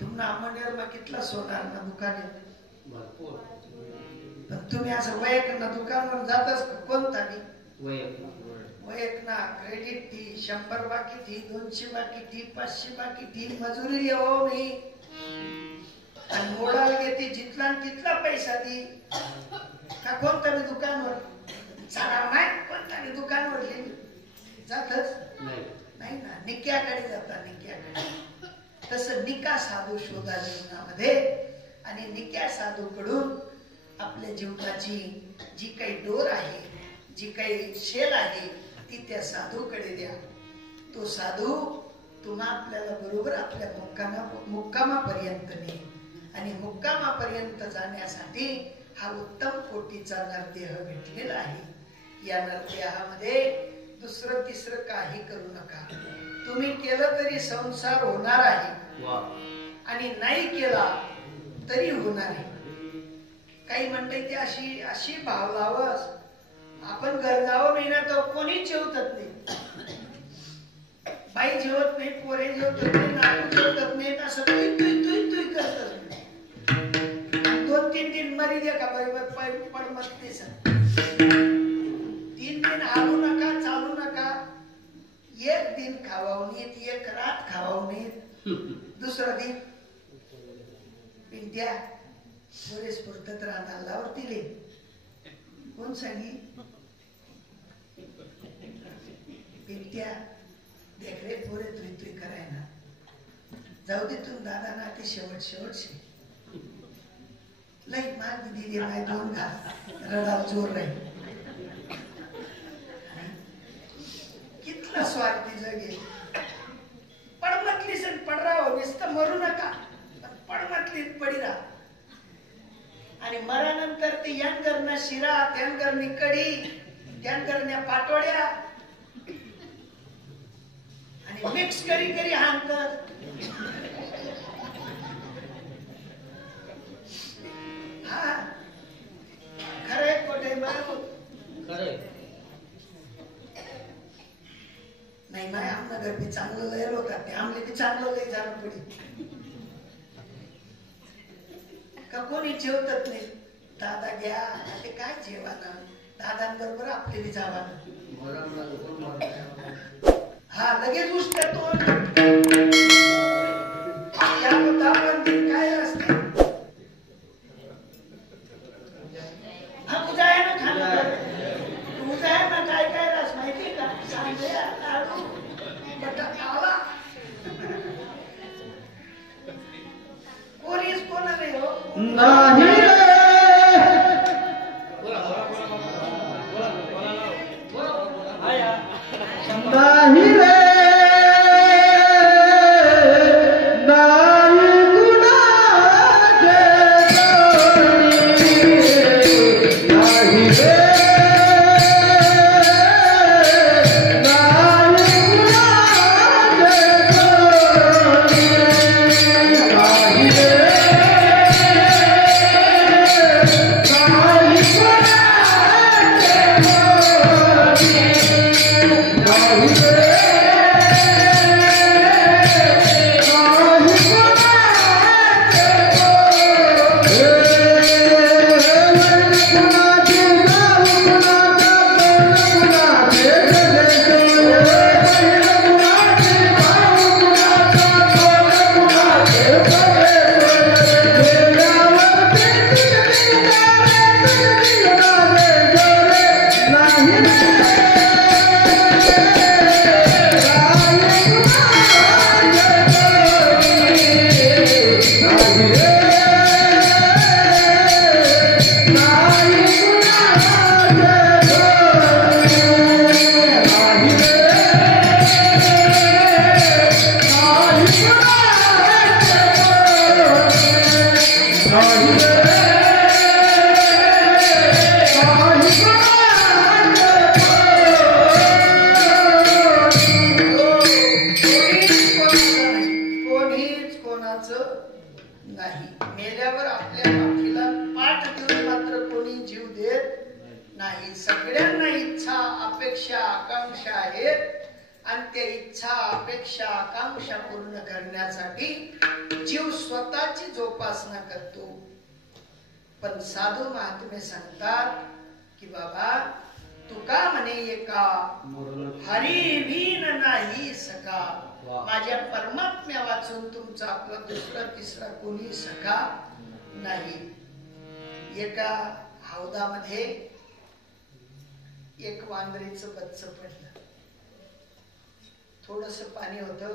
तुम्हाला आमनेर मा कितला सोनार ना दुकान आहे भरपूर. पण तुम्ही असं वयक ना दुकानवर जातच कोणता मी वयक ना क्रेडिट थी 100 बाकी थी 200 बाकी थी 500 बाकी थी मजुरी लिहो मी आणि मोडाल घेते जितला तितला पैसा दी का कोणता मी दुकानवर सारा नाही कोणता मी दुकानवर जातच नाही ना निक्याकडे जाता निक्याकडे तसं निका साधू शोधा जीवनामध्ये आणि निक्या साधू कडून आपल्या जीवनाची जी काही डोर आहे जी काही शेल आहे ती त्या साधूकडे द्या. तो साधू तुम्हा आपल्याला बरोबर आपल्या मुक्कामापर्यंत नेईल आणि मुक्कामापर्यंत जाण्यासाठी हा उत्तम कोटीचा नरदेह भेटलेला आहे. या नरदेहामध्ये दुसरं तिसरं काही करू नका. तुम्ही केलं तरी संसार होणार आहे आणि नाही केला तरी होणार आहे. काही म्हणते की अशी भाव लावस आपण गरजावं नाही ना तर कोणी जेवतच नाही. बाई जेवत नाही पोरे जेवतच नाही नातू जेवतच नाही असं तुई करतच नाही. 2-3 दिन मरी द्या का बाई पडमत नाही सर 3 दिन आलू नका चालू नका. 1 दिन खावावं नाही 1 रात खावावं नाही दुसरं दिन पिंट्या पोरेस पुरतत राहणार तिले कोण सांगी पिंट्या देख रे पोरे तुई करायला जाऊ दे तू दादा ना ते शेवटशे लई माग दिदी माय 2 घास रडाल जोर नाही कितला स्वार्थी जगे. पडमतली सण पड राहो नुसतं मरू नका पडमतलीत पडी राहा आणि मरानंतर ते यान करणं शिरा त्यान करणी कढी त्यान करण्या पाटोड्या आणि मिक्स करी हाणतात. हा खरंय कोठे खरंय नाही माय आमनगर बी चांगलं लय होता ते आमले बी चांगलं लय झालं पडी का कोणी जेवतच नाही. दादा घ्या ते काय जेवाना दादांबरोबर आपले बी जावा हा लगेच उठतो या होता पण दिन काय असते हा उजाय ना खाणं उजाय ना काय रस माहिती का सांगे लाडू बटाटा कोणीच कोणा नाही हो नाही आणि त्या इच्छा अपेक्षा आकांक्षा पूर्ण करण्यासाठी जीव स्वतःची जोपासना करतो. पण साधू महात्मे सांगतात की बाबा तुका म्हणे एका हरी वीन नाही सका. माझ्या परमात्म्या वाचून तुमचा आपला दुसरा तिसरा कोणी सखा नाही. एका हौदामध्ये एक वांदरीचं बच्चं पडलं. थोडस पाणी होतं.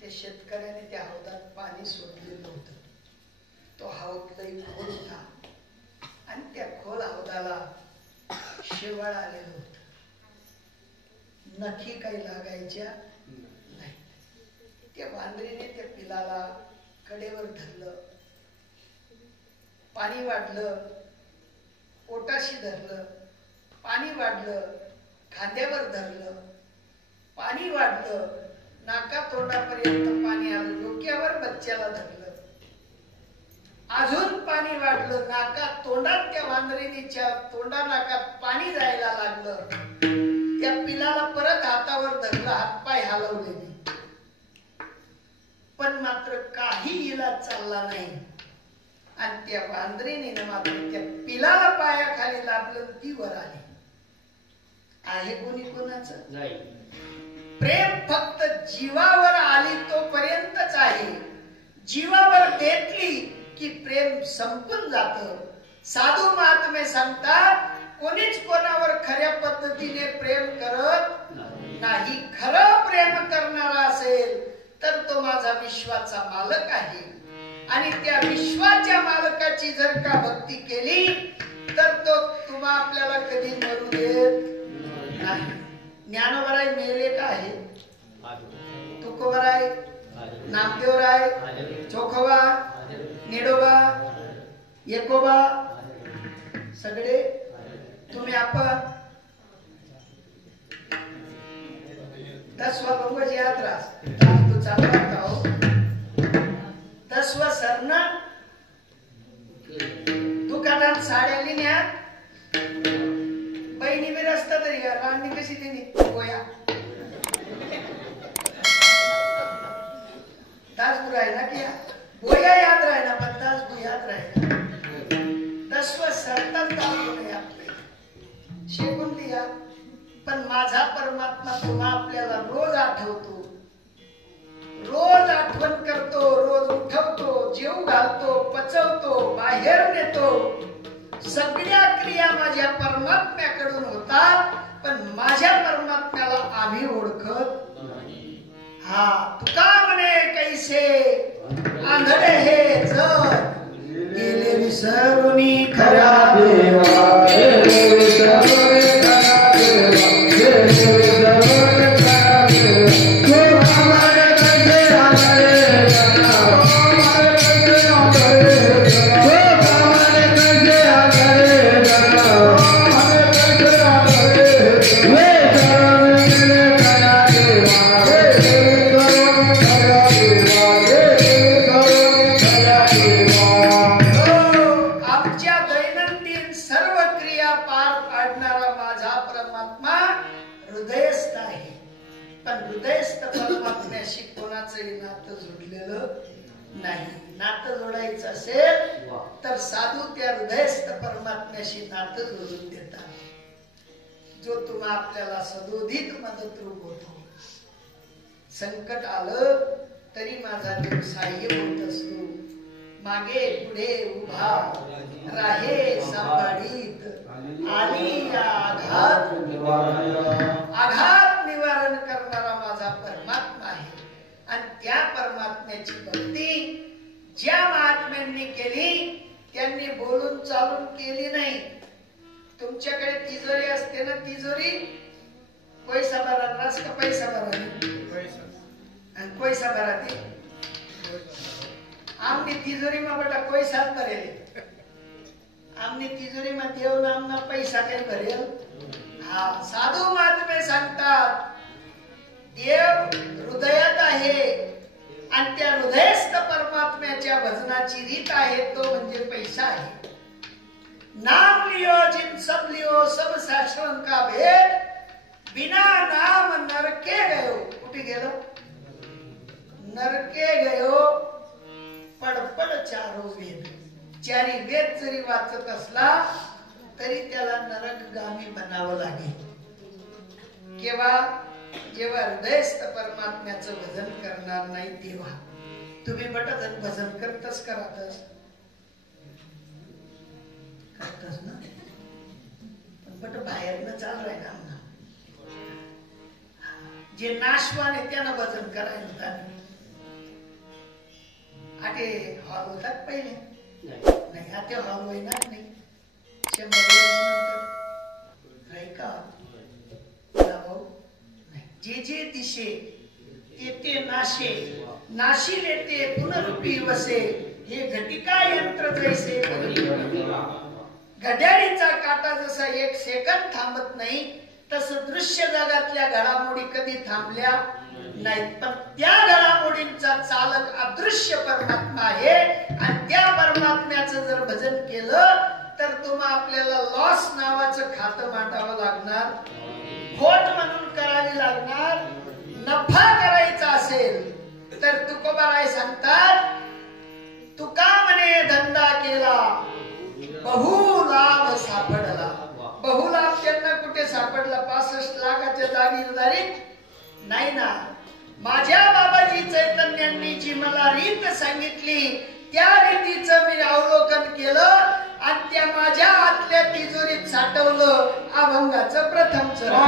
त्या शेतकऱ्याने त्या हौदात पाणी सोडलेलं होतं. तो हौद लई खोल होता आणि त्या खोल हौदाला शेवाळ आलेलं होतं. नखी काही लागायच्या नाही. त्या वांदरीने त्या पिलाला कडेवर धरलं, पाणी वाढलं, पोटाशी धरलं, पाणी वाढलं, खांद्यावर धरलं, पाणी वाढलं, नाका तोंडापर्यंत पाणी आलं, डोक्यावर बच्च्याला धरलं, अजून पाणी वाढलं, नाकात तोंडात त्या वांदरीनीच्या तोंडा नाकात पाणी जायला लागलं. त्या पिलाला परत हातावर धरलं, हातपाय हलवले, पण मात्र काही इलाज चालला नाही. आणि त्या वांदरीने मात्र त्या पिलाला पायाखाली लागलं, ती वर आली. आहे कोणी कोणाचं नाही. प्रेम फक्त जीवावर आली तोपर्यंतच आहे. जीवावर बेतली की प्रेम संपून जातं. साधू महात्मे सांगतात कोणीच कोणावर खऱ्या पद्धतीने प्रेम करत नाही. खरं प्रेम करणारा असेल तर तो माझा विश्वाचा मालक आहे. आणि त्या विश्वाच्या मालकाची जर का भक्ती केली तर तो तुम्हा आपल्याला कधी मरू देत नाही. ज्ञानोबराय मेले का आहे, तुकोबराय, नामदेवराय, चोखोबा, निडोबा, एकोबा सगळे तुम्ही आपण 10वा भंगोजी यात्रा तू चालवता हो. 10वा सरण दुकानात साड्या लिहिण्यात बहिणी बी रस्ता तरी राणी कशी दिली गोया तासगुर आहे ना की गोया याद राही ना पण तासगुर याद राही ना. 10वा सरतात तालुक नाही आपले शेकून लिहा. पण माझा परमात्मा तुम्हा आपल्याला रोज आठवतो, रोज आठवण करतो, रोज उठवतो, जेव घालतो, पचवतो, बाहेर नेतो. सगळ्या क्रिया माझ्या परमात्म्याकडून होतात. पण माझ्या परमात्म्याला आम्ही ओळखत नाही. हा तुका म्हणे कैसे आंधळे हे जग गेले विसरुनी खरा देवा. गेले विसरुनी खरा देवा. गेले विसरुनी खरा देवा. नातं जोडायचं असेल तर साधू त्या हृदयस्थ परमात्म्याशी नातं जोडून देतात. जो तुम्हा आपल्याला सदोदित मदत रूप होतो. संकट आलं तरी माझा देव सहाय्य होत असतो. मागे पुढे उभा राहे सांभाळीत. आली आघात निवारण करणारा माझा परमात्मा आहे. आणि त्या परमात्म्याची भक्ती ज्या महात्म्यांनी केली त्यांनी बोलून चालून केली नाही. तुमच्याकडे तिजोरी असते ना, तिजोरी पैसा भरा रस का पैसा भरा आणि पैसा भरा ते आमनी तिजोरी में बेटा कोई साथ भरेले. आमनी तिजोरी में देव नामना पैसा काही भरेल. हा साधू महात्मे सांगतात देव हृदयात आहे. आणि त्या हृदयस्थ परमात्म्याच्या भजनाची रीत आहे तो म्हणजे पैसा आहे. नाम लियो जिन सब लियो सब शास्त्रों का भेद. बिना नाम नरके गयो. कुठे गेलो? नरके गयो. पडपड चारो वेद. चारी वेद जरी वाचत असला तरी त्याला नरकगामी बनावं लागेल. केव्हा? जेव्हा हृदयस्थ परमात्म्याचं भजन करणार नाही तेव्हा. तुम्ही बटन भजन करतच करतच ना, पण बट बाहेरनं चालू आहे ना. जे नाशवान आहे त्यानं भजन करायला आटे हॉल होतात पहिले नाही, आता हॉल होईनाच नाही. 100 वर्ष नंतर नाही का जे जे दिशे ते ते नाशे, नाशिले ते पुनरुपी वसे. हे घटिका यंत्र जैसे. घड्याळीचा काटा जसा 1 सेकंद थांबत नाही तसं दृश्य जगातल्या घडामोडी कधी थांबल्या नाहीत. पण त्या घडामोडींचा चालक अदृश्य परमात्मा आहे. आणि त्या परमात्म्याचं जर भजन केलं तर तुम्हाला आपल्याला लॉस नावाचं खातं मांडावं लागणार, खोट म्हणून करावी लागणार. नफा करायचा असेल तर तुकोबाराय सांगतात, तुका म्हणे धंदा केला बहुलाभ सापडला. बहुलाभ त्यांना कुठे सापडला? 65 लाखाच्या जागीरदारीत नाही ना. माझ्या बाबाजी चैतन्यांनी जी मला रीत सांगितली त्या रीतीचं मी अवलोकन केलं आणि त्या माझ्या आतल्या तिजोरीत साठवलं अभंगाचं प्रथम चरण.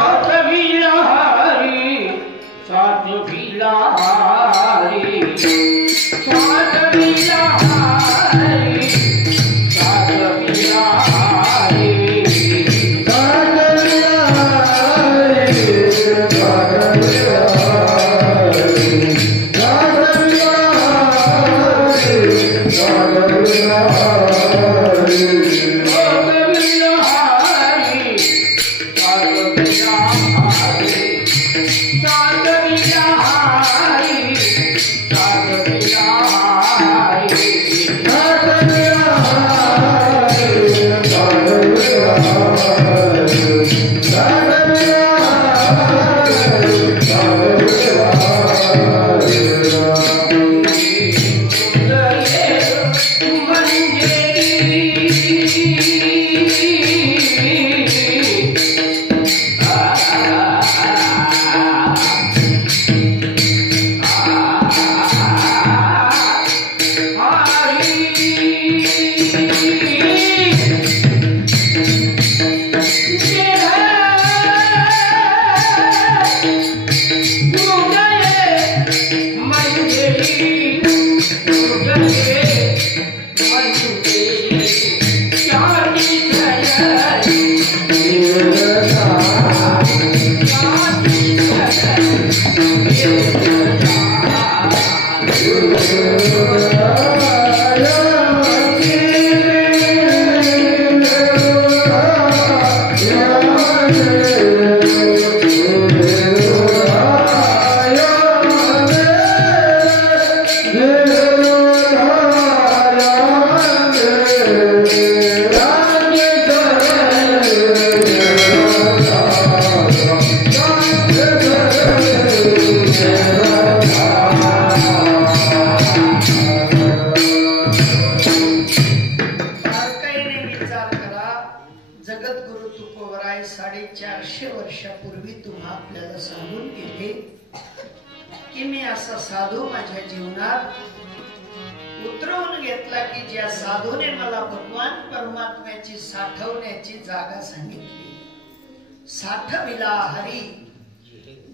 साठविला हरी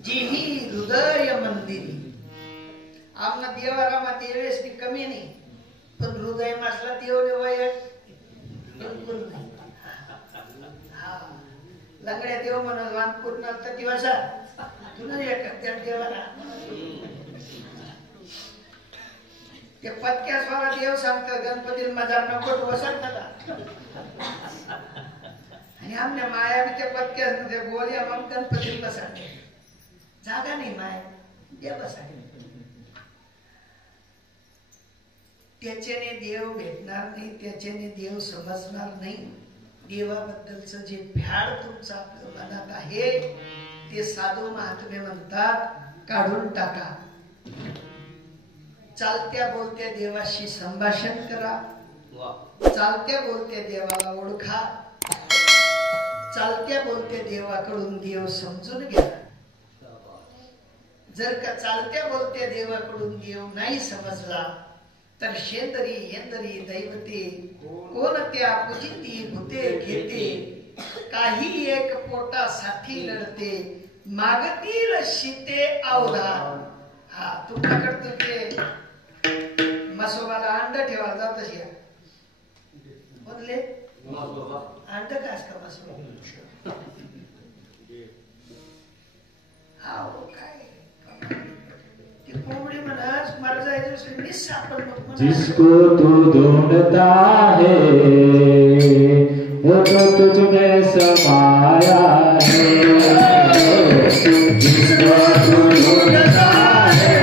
जिही हृदय मंदिरी. आमना देवारामा देवेस नी कमी नाही, पण हृदय मासला देवले वयट बिलकुल नाही. हा लंगड्या देव म्हणून वानपूर्ण तर दिवसा तुला एक त्या देवाला ते पत्क्यासवाला देव सांगतं गणपतीला माझा नको वसंतला. आणि आमने माया बी त्या पत्क्यामध्ये बोल्या मग गणपतीला बसाडे जागा नाही माया दे बसाडे. त्याच्याने देव भेटणार नाही, त्याच्याने देव समजणार नाही. देवाबद्दलचं जे भ्याड तुमचं आपल्या मनात आहे ते साधू महात्मे म्हणतात काढून टाका. चालत्या बोलत्या देवाशी संभाषण करा. चालत्या बोलत्या देवाला ओळखा. चालत्या बोलत्या देवाकडून देव समजून घ्या. जर का चालत्या बोलत्या देवाकडून देव नाही समजला तर शेंदरी येंदरी दैवते कोणत्या पूजिती भूते घेते. काही एक पोटासाठी लढते मागतील शीते अवधान. हा तुमच्याकडे ते मसोबाला अंड ठेवायला जात अशी बोलले अंड कास का मसोबा. हा काय ती कोंबडी म्हणत मर जायचं निस्सा आपण जिसको तू ढूंढता है वो तो तुझ में समाया है. जिसको तू ढूंढता है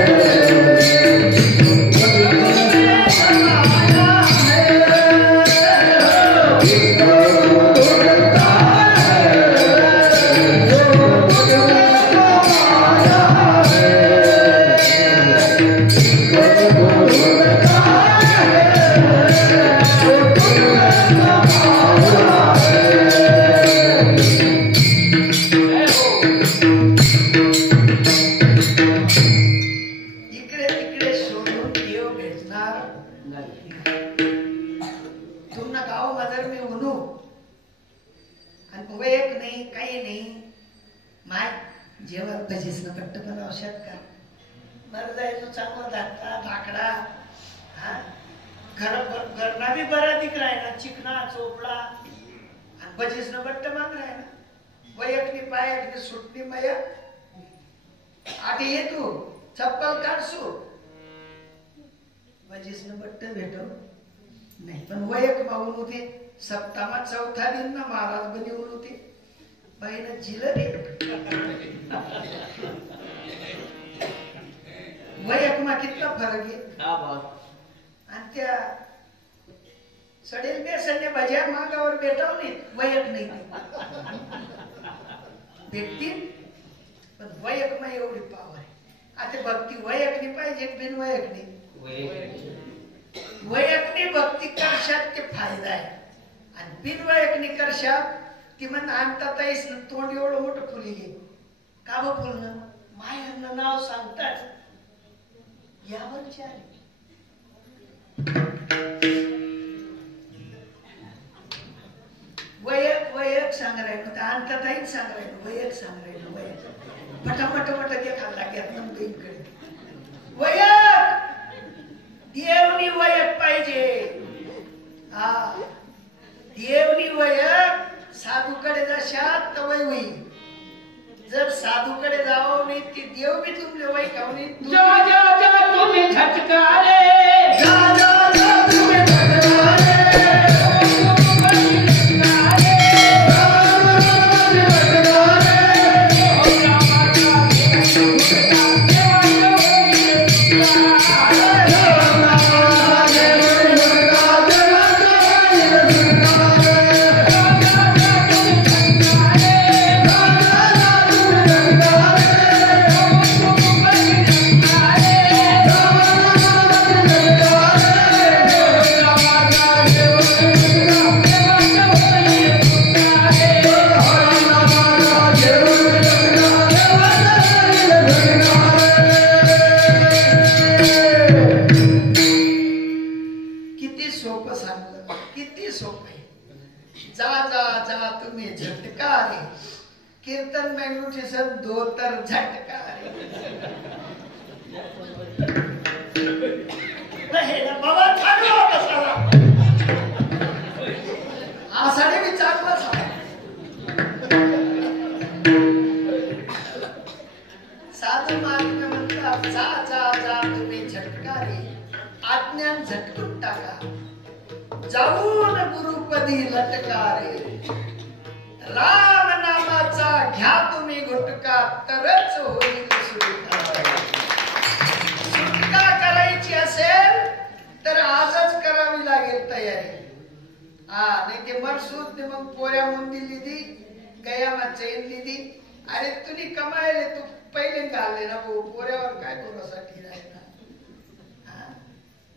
सप्तामा चौथा दिन ना महाराज बनी होते बाईनं जिलं रे वयकमा कितना फरक आहे. आणि त्या सडेल बेसन्या भज्या मागावर भेटावली वयक नाही भेटतील पण वयकमा एवढी पावर आहे. आता भक्ती वयकनी पाहिजे बिन वयकनी. वयकनी भक्ती करशात ते फायदा आहे आणि बिनवयकनी करशात ती म्हण आणतात तोंड एवढं मोठं फुलिले का ब फुलणं मायानं नाव सांगतात यावरची आली. वयक वयक सांग राहिलं आणतात सांग राहिलं वयक सांग राहिलं वयक फटाफट घे खाल्ला घ्या बहीणकडे वयक देवनी वयक पाहिजे. हा देवनी वयक साधूकडे जाशात तर वय होईल. जर साधूकडे जावं नाही ती देव बी तुमले वय खावणी. जा जा जा तुम्ही झटकारे जा जा जा तुम्ही झटकारे अरे तुम्ही कमायले तू पहिल्यांदा आले ना भाऊ पोऱ्यावर काय बोलासाठी नाही